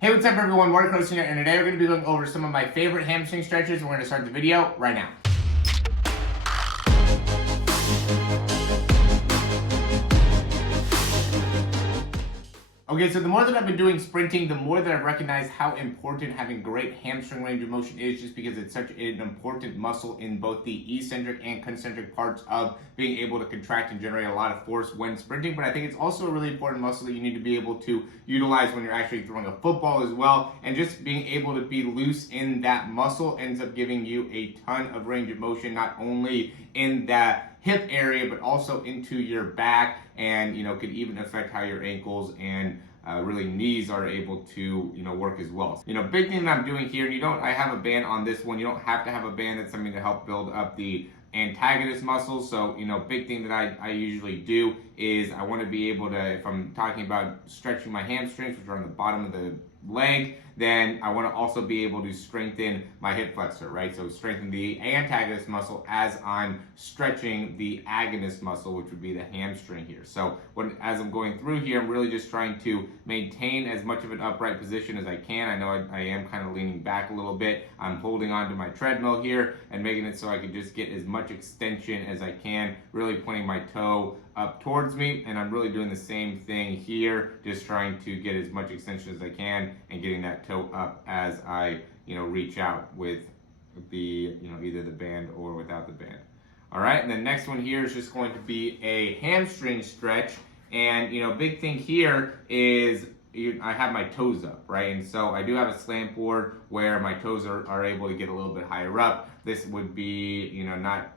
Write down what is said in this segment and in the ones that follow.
Hey, what's up everyone? Morey Croson here, and today we're going to be going over some of my favorite hamstring stretches. We're going to start the video right now. Okay, so the more that I've been doing sprinting, the more that I've recognized how important having great hamstring range of motion is, just because it's such an important muscle in both the eccentric and concentric parts of being able to contract and generate a lot of force when sprinting. But I think it's also a really important muscle that you need to be able to utilize when you're actually throwing a football as well. And just being able to be loose in that muscle ends up giving you a ton of range of motion, not only in that hip area, but also into your back, and could even affect how your ankles and really knees are able to work as well. Big thing that I'm doing here, and I have a band on this one. You don't have to have a band. That's something to help build up the antagonist muscles. So big thing that I usually do is I want to be able to, if I'm talking about stretching my hamstrings, which are on the bottom of the leg, then I want to also be able to strengthen my hip flexor, right? So strengthen the antagonist muscle as I'm stretching the agonist muscle, which would be the hamstring here. So as I'm going through here, I'm really just trying to maintain as much of an upright position as I can. I know I am kind of leaning back a little bit. I'm holding onto my treadmill here and making it so I can just get as much extension as I can, really pointing my toe up towards me, and I'm really doing the same thing here, just trying to get as much extension as I can and getting that toe up as I reach out with the either the band or without the band. All right, and the next one here is just going to be a hamstring stretch, and big thing here is I have my toes up, right? And so I do have a slant board where my toes are able to get a little bit higher up. This would be, not,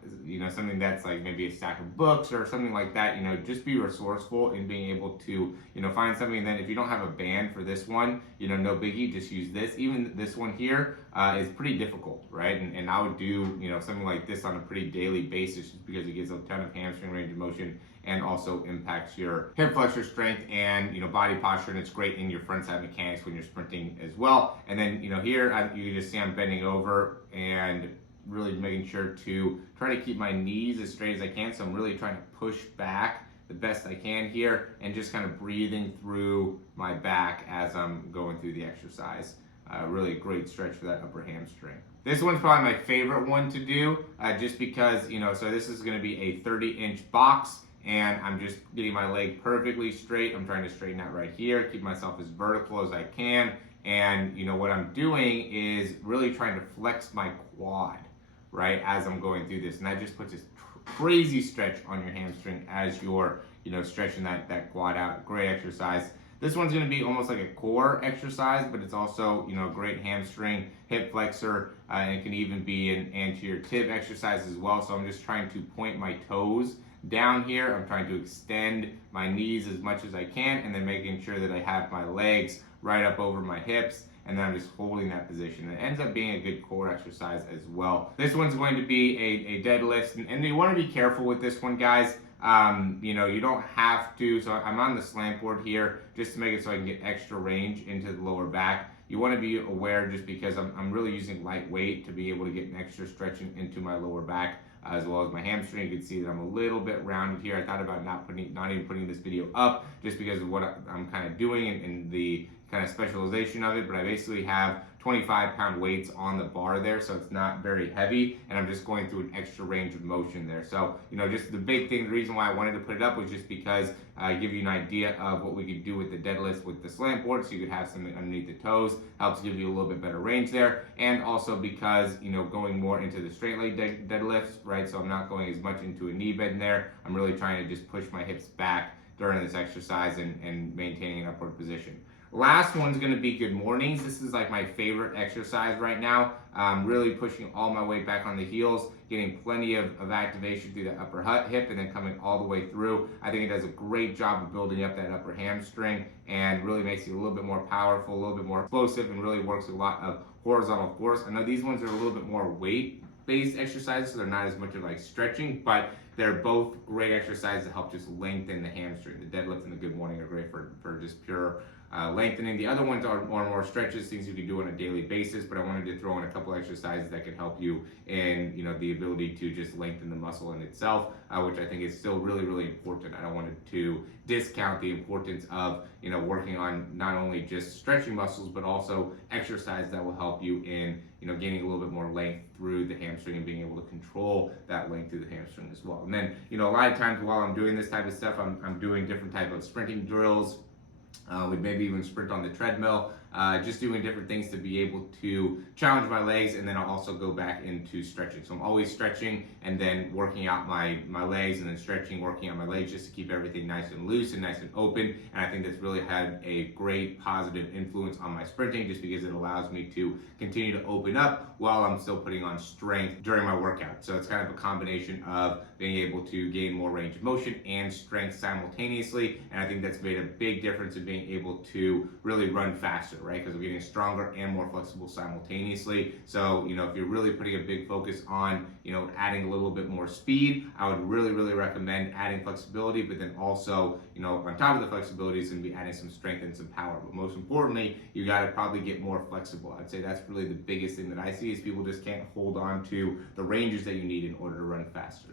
something that's like maybe a stack of books or something like that. Just be resourceful in being able to, find something. And then if you don't have a band for this one, no biggie, just use this. Even this one here is pretty difficult, right? And I would do, something like this on a pretty daily basis, just because it gives a ton of hamstring range of motion and also impacts your hip flexor strength and body posture, and it's great in your front side mechanics when you're sprinting as well. And then here you can just see I'm bending over and really making sure to try to keep my knees as straight as I can. So I'm really trying to push back the best I can here and just kind of breathing through my back as I'm going through the exercise. Really a great stretch for that upper hamstring. This one's probably my favorite one to do, just because, so this is going to be a 30-inch box, and I'm just getting my leg perfectly straight. I'm trying to straighten out right here, keep myself as vertical as I can. And what I'm doing is really trying to flex my quad, right, as I'm going through this. And that just puts this crazy stretch on your hamstring as you're, stretching that quad out. Great exercise. This one's going to be almost like a core exercise, but it's also, a great hamstring, hip flexor, and it can even be an anterior tib exercise as well. So I'm just trying to point my toes down here. I'm trying to extend my knees as much as I can, and then making sure that I have my legs right up over my hips, and then I'm just holding that position. It ends up being a good core exercise as well. This one's going to be a deadlift, and you want to be careful with this one, guys. You don't have to, so I'm on the slant board here just to make it so I can get extra range into the lower back. You want to be aware, just because I'm really using light weight to be able to get an extra stretching into my lower back, as well as my hamstring. You can see that I'm a little bit rounded here. I thought about not even putting this video up, just because of what I'm kind of doing and the kind of specialization of it, but I basically have 25-pound weights on the bar there, so it's not very heavy, and I'm just going through an extra range of motion there. So, just the big thing, the reason why I wanted to put it up was just because I give you an idea of what we could do with the deadlifts with the slant board, so you could have something underneath the toes, helps give you a little bit better range there, and also because, going more into the straight leg deadlifts, right, so I'm not going as much into a knee bend there. I'm really trying to just push my hips back during this exercise and maintaining an upward position. Last one's going to be good mornings. This is like my favorite exercise right now. Really pushing all my weight back on the heels, getting plenty of activation through the upper hip, and then coming all the way through. I think it does a great job of building up that upper hamstring and really makes you a little bit more powerful, a little bit more explosive, and really works a lot of horizontal force. I know these ones are a little bit more weight-based exercises, so they're not as much of like stretching, but they're both great exercises to help just lengthen the hamstring. The deadlift and the good morning are great for just pure lengthening. The other ones are more stretches, things you can do on a daily basis, but I wanted to throw in a couple exercises that could help you in, the ability to just lengthen the muscle in itself, which I think is still really, really important. I don't want to discount the importance of, working on not only just stretching muscles, but also exercise that will help you in, gaining a little bit more length through the hamstring and being able to control that length through the hamstring as well. And then, a lot of times while I'm doing this type of stuff, I'm doing different type of sprinting drills. We'd maybe even sprint on the treadmill, just doing different things to be able to challenge my legs, and then I'll also go back into stretching. So I'm always stretching and then working out my legs, and then stretching, working out my legs, just to keep everything nice and loose and nice and open. And I think that's really had a great positive influence on my sprinting, just because it allows me to continue to open up while I'm still putting on strength during my workout. So it's kind of a combination of being able to gain more range of motion and strength simultaneously. And I think that's made a big difference in being able to really run faster, right? Because we're getting stronger and more flexible simultaneously. So, if you're really putting a big focus on, adding a little bit more speed, I would really, really recommend adding flexibility, but then also, on top of the flexibility is going to be adding some strength and some power. But most importantly, you got to probably get more flexible. I'd say that's really the biggest thing that I see is people just can't hold on to the ranges that you need in order to run faster.